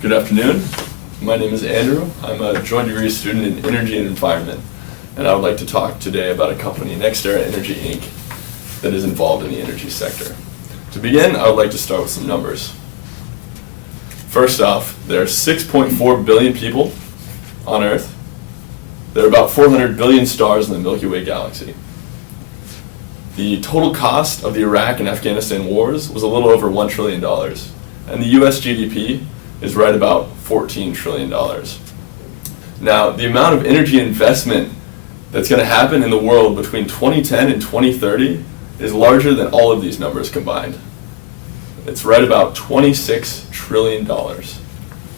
Good afternoon. My name is Andrew. I'm a joint degree student in Energy and Environment, and I would like to talk today about a company, NextEra Energy Inc., that is involved in the energy sector. To begin, I would like to start with some numbers. First off, there are 6.4 billion people on Earth. There are about 400 billion stars in the Milky Way galaxy. The total cost of the Iraq and Afghanistan wars was a little over $1 trillion, and the US GDP is right about $14 trillion. Now, the amount of energy investment that's going to happen in the world between 2010 and 2030 is larger than all of these numbers combined. It's right about $26 trillion.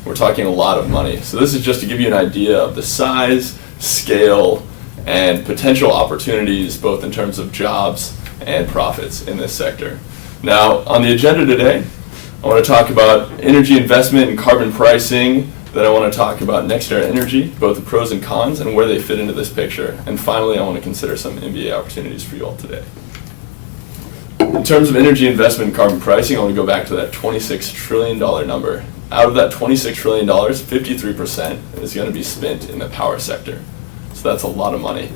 We're talking a lot of money. So this is just to give you an idea of the size, scale, and potential opportunities, both in terms of jobs and profits in this sector. Now, on the agenda today, I want to talk about energy investment and carbon pricing. Then I want to talk about NextEra Energy, both the pros and cons, and where they fit into this picture. And finally, I want to consider some MBA opportunities for you all today. In terms of energy investment and carbon pricing, I want to go back to that $26 trillion number. Out of that $26 trillion, 53% is going to be spent in the power sector. So that's a lot of money.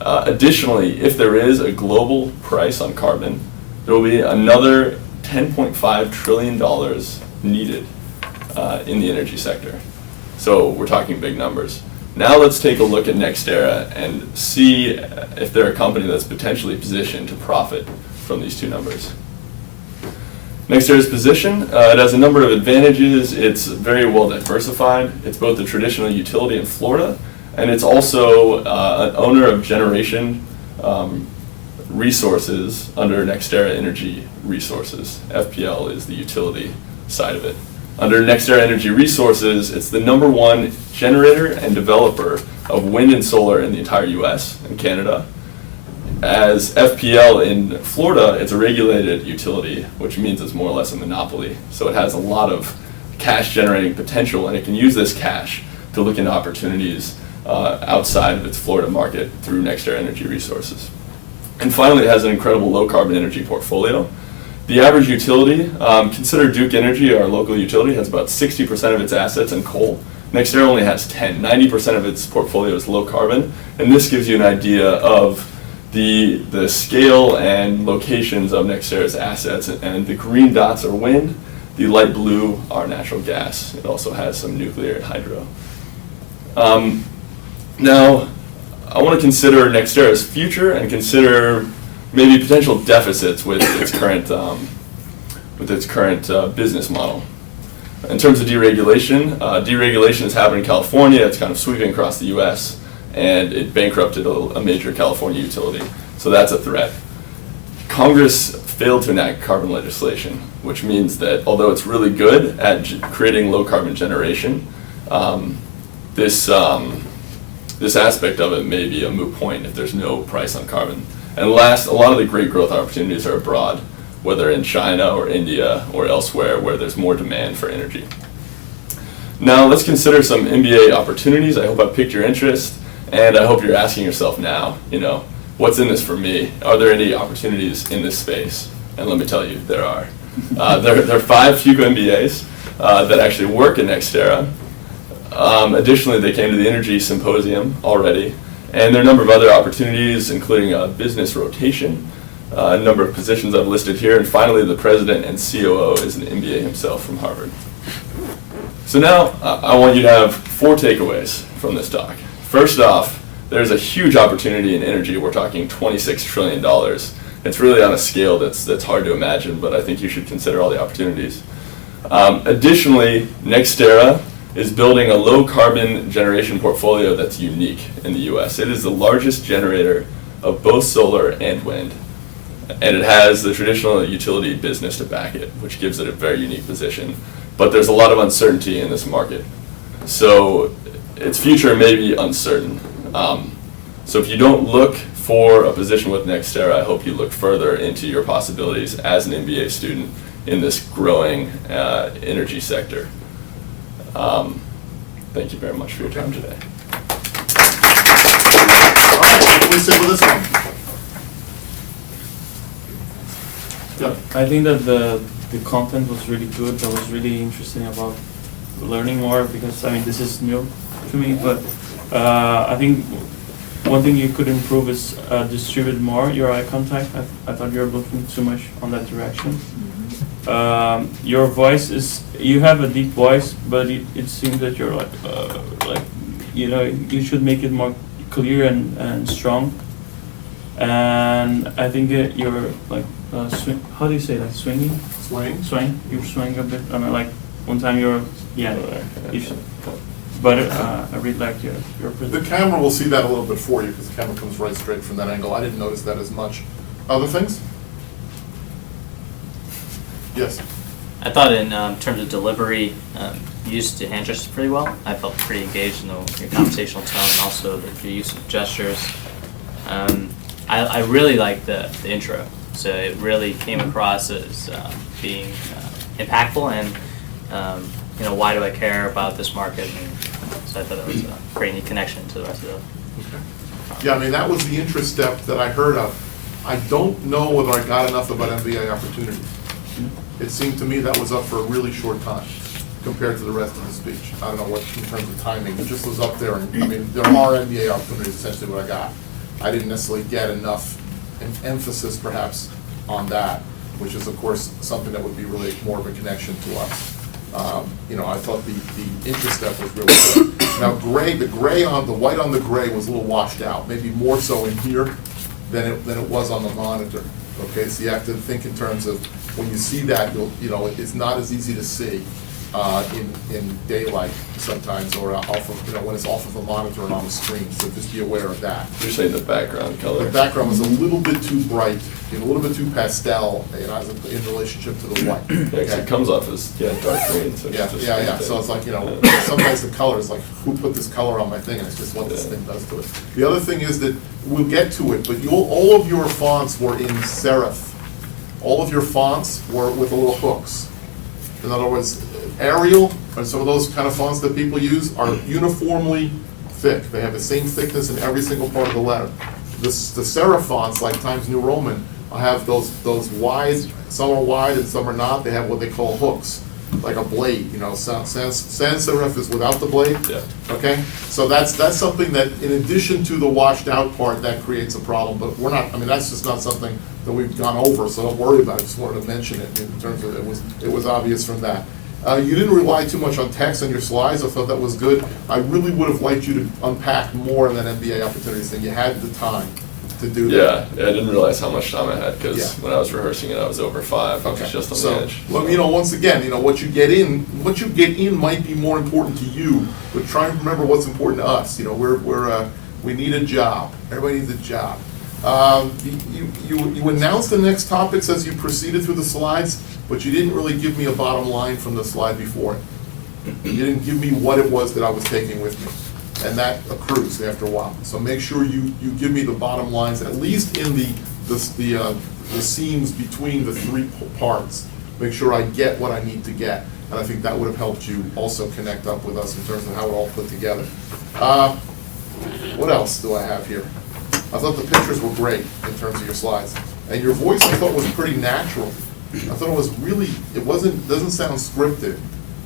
Additionally, if there is a global price on carbon, there will be another $10.5 trillion needed in the energy sector. So we're talking big numbers. Now let's take a look at NextEra and see if they're a company that's potentially positioned to profit from these two numbers. NextEra's position, it has a number of advantages. It's very well diversified. It's both a traditional utility in Florida, and it's also an owner of generation resources under NextEra Energy Resources. FPL is the utility side of it. Under NextEra Energy Resources, it's the #1 generator and developer of wind and solar in the entire US and Canada. As FPL in Florida, it's a regulated utility, which means it's more or less a monopoly. So it has a lot of cash generating potential, and it can use this cash to look into opportunities outside of its Florida market through NextEra Energy Resources. And finally, it has an incredible low carbon energy portfolio. The average utility, consider Duke Energy, our local utility, has about 60% of its assets in coal. NextEra only has 90% of its portfolio is low carbon, and this gives you an idea of the scale and locations of NextEra's assets. And the green dots are wind, the light blue are natural gas. It also has some nuclear and hydro. Now, I want to consider NextEra's future and consider maybe potential deficits with its current business model. In terms of deregulation, deregulation has happened in California. It's kind of sweeping across the U.S., and it bankrupted a major California utility. So that's a threat. Congress failed to enact carbon legislation, which means that although it's really good at creating low carbon generation, this aspect of it may be a moot point if there's no price on carbon. And last, a lot of the great growth opportunities are abroad, whether in China or India or elsewhere where there's more demand for energy. Now let's consider some MBA opportunities. I hope I've piqued your interest, and I hope you're asking yourself now, what's in this for me? Are there any opportunities in this space? And let me tell you, there are. There are 5 FUCO MBAs that actually work in NextEra. Additionally, they came to the Energy Symposium already, and there are a number of other opportunities, including business rotation, a number of positions I've listed here, and finally, the president and COO is an MBA himself from Harvard. So now, I want you to have 4 takeaways from this talk. First off, there's a huge opportunity in energy. We're talking $26 trillion. It's really on a scale that's hard to imagine, but I think you should consider all the opportunities. Additionally, NextEra is building a low carbon generation portfolio that's unique in the US. It is the largest generator of both solar and wind, and it has the traditional utility business to back it, which gives it a very unique position. But there's a lot of uncertainty in this market, so its future may be uncertain. So if you don't look for a position with NextEra, I hope you look further into your possibilities as an MBA student in this growing energy sector. Thank you very much for your time today. All right, please sit with us now. I think that the content was really good. That was really interesting about learning more because I mean this is new to me. But I think one thing you could improve is distribute more your eye contact. I thought you were looking too much on that direction. Your voice is, you have a deep voice, but it seems that you're like you know, you should make it more clear and strong. And I think you're like how do you say that? Swinging? Swing. You're swinging a bit. I mean, like one time you're you should. But I really like your The camera will see that a little bit for you because the camera comes right straight from that angle. I didn't notice that as much. Other things? Yes. I thought in terms of delivery, you used your hand gestures pretty well. I felt pretty engaged in your conversational tone and also the use of gestures. I really liked the intro, so it really came across as being impactful and you know, why do I care about this market? And so I thought it was a great neat connection to the rest of the. Okay. Yeah, I mean, that was the interest step that I heard of. I don't know whether I got enough about MBA opportunities. It seemed to me that was up for a really short time compared to the rest of the speech. I don't know what, in terms of timing, it just was up there. And I mean, there are MBA opportunities, essentially what I got. I didn't necessarily get enough emphasis perhaps on that, which is of course something that would be really more of a connection to us. You know, I thought the interest step was really good. Now the white on the gray was a little washed out, maybe more so in here than it was on the monitor. Okay, so you have to think in terms of when you see that, you know, it's not as easy to see in daylight sometimes, or off of, you know, when it's off of a monitor and on the screen. So just be aware of that. You're saying the background color? The background was a little bit too bright, a little bit too pastel, you know, in relationship to the white. Yeah, 'cause it comes off as dark green. So Yeah, it's just yeah. So it's like, you know, sometimes the color is like, who put this color on my thing? And it's just what this thing does to it. The other thing is that we'll get to it, but all of your fonts were in serif. All of your fonts were with little hooks. In other words, Arial and some of those kind of fonts that people use are uniformly thick. They have the same thickness in every single part of the letter. The serif fonts, like Times New Roman, have those wide, some are wide and some are not. They have what they call hooks, like a blade, you know. Sans serif is without the blade. Yeah. Okay? So that's something that, in addition to the washed out part, that creates a problem. But we're not, I mean, that's just not something that we've gone over, so don't worry about it. Just wanted to mention it in terms of it was obvious from that. You didn't rely too much on text on your slides. I thought that was good. I really would have liked you to unpack more in that MBA opportunities thing. You had the time to do that. Yeah, I didn't realize how much time I had because Yeah. when I was rehearsing it, I was over 5. I was just on the edge. Well, you know, once again, you know, what you get in might be more important to you, but try and remember what's important to us. You know, we need a job. Everybody needs a job. You announced the next topics as you proceeded through the slides, but you didn't really give me a bottom line from the slide before it. You didn't give me what it was that I was taking with me, and that accrues after a while. So make sure you give me the bottom lines, at least in the seams between the 3 parts. Make sure I get what I need to get, and I think that would have helped you also connect up with us in terms of how we're all put together. What else do I have here? I thought the pictures were great in terms of your slides, and your voice I thought was pretty natural. I thought it was really, doesn't sound scripted.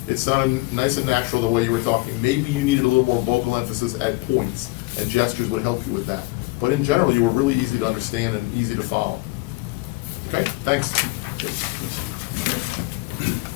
It sounded nice and natural the way you were talking. Maybe you needed a little more vocal emphasis at points, and gestures would help you with that. But in general, you were really easy to understand and easy to follow. Okay, thanks.